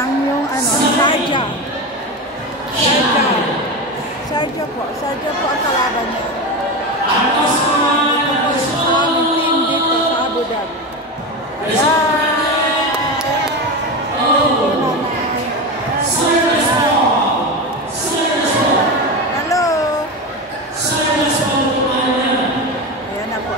ang yung Sarja. Sarja po ang kalaban niya. Sa team dito sa Abu Dhabi. Hello. Ayan na po.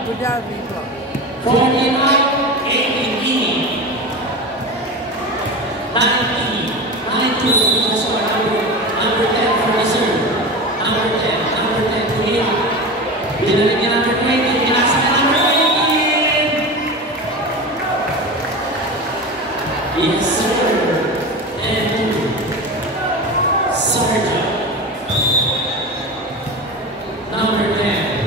Abu Dhabi po. 10.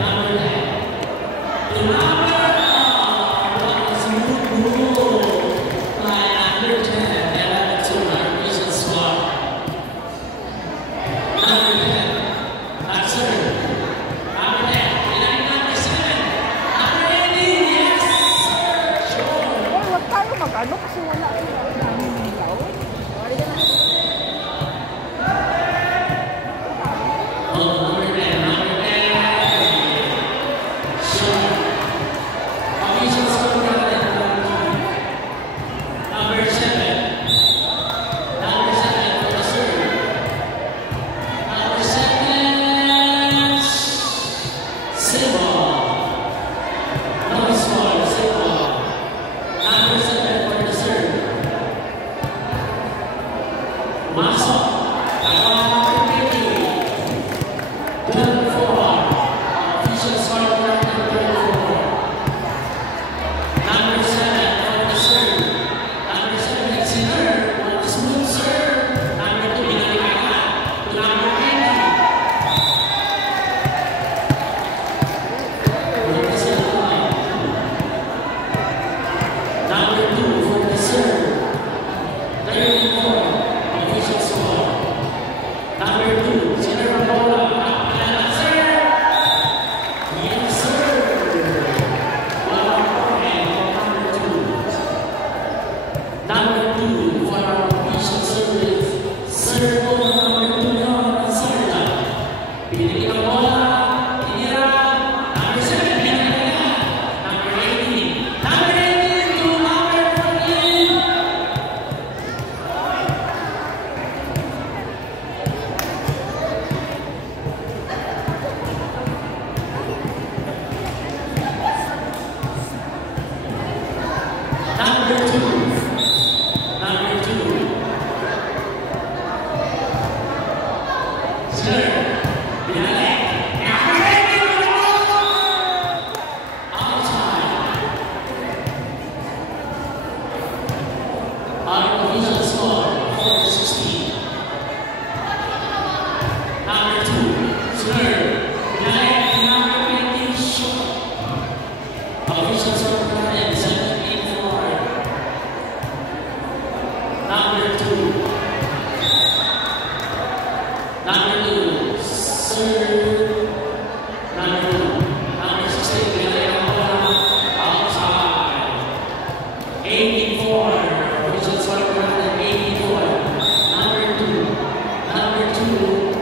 Pumasok. Number 20. Turn 4. Official score for number 4. Number 7 for the serve. Number 7 is Sinner. For the smooth serve. Number 2 binalikan to number 20. Number 2 for the serve. 34. Official score. Number 2, Sinner ang bola. Sir! Yes, sir! Bola point for number 2. Number 2 for our official service. Serve po number 2 yun. Sir. Pinili ang bola. Tinira. Number 7, pinagalaga. Number 18. Number 18 to number 14. Number 2. Number 2. Sir. Binalik. Number 18. Outside. Our official score, 4-16. Number 2. Sir. Binalik. Number 20. Shot. Official score for him, 17-4. Number 2. Number 2. Serve. Number 2. Number 16. Binalik ang bola. Outside. 84. Official score for him, 84. Number 2. Number 2.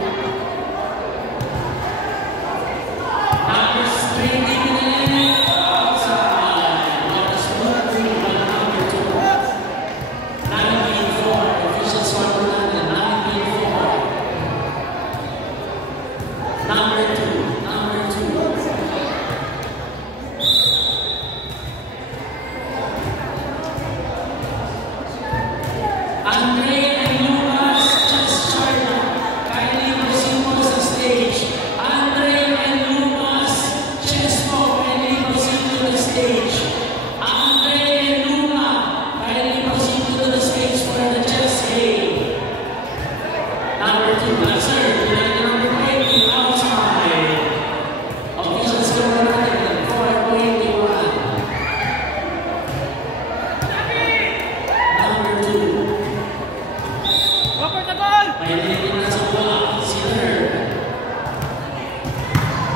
Number 20. Binalik. Outside. What a smooth move by number 2. 19-4. Official score for London. 19-4. Number 2. Number 2. Andre and Lucas just started. Kindly proceed to the stage. Andre and Lucas Chespo, kindly proceed to the stage. Andre and Luna, kindly proceed to the stage for the chess game. Number 2, sir, number 20, outside. Official score 4-21. Number 2. May nilipin na sa bola, Sinner.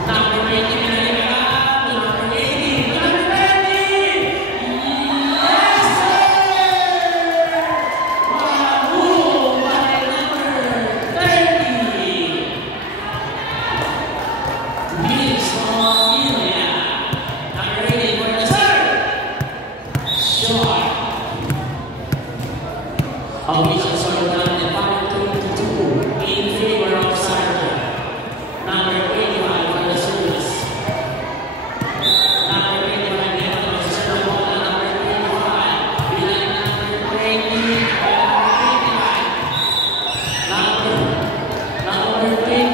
Number 20, binalikan to number 18. Number 20! Yes, sir! Wahoo! By number 30. Miss Australia. Number 18 for the serve. Shot. Official score down in 5-22 in favor of Sargent. Number 25 for the service. Number 25 never to serve the ball. Number 25 behind number 20. Number 25.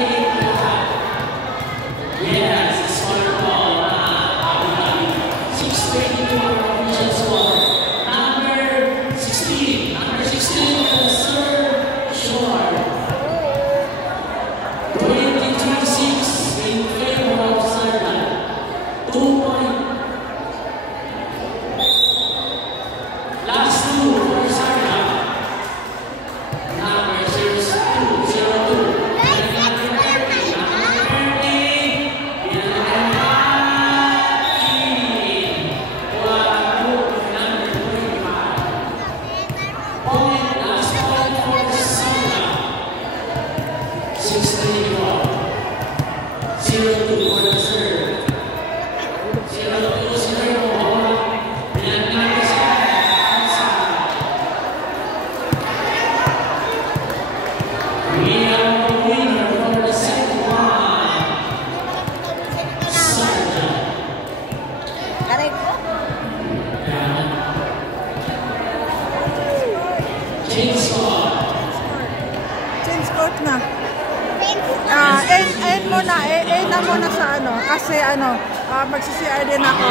Yes, the score ball. Abu Dhabi. 6-22 for official score. Number 16. Number 16 for the serve. Short. 23-6 in favor of Sargent. 2 point. Last 2 for Sargent. Number 02. Number 30. Number 30. Wahoo for number 25. Point. Last point for Sargent. 6-34. 0-2 for the serve. 0-2 Sinner ang bola. Binalikan sa outside. We have a winner for the second one. Sargent. Correct. Change score. suot na. End mo na. End na muna sa ano. Kasi ano, magsisi-CR din ako.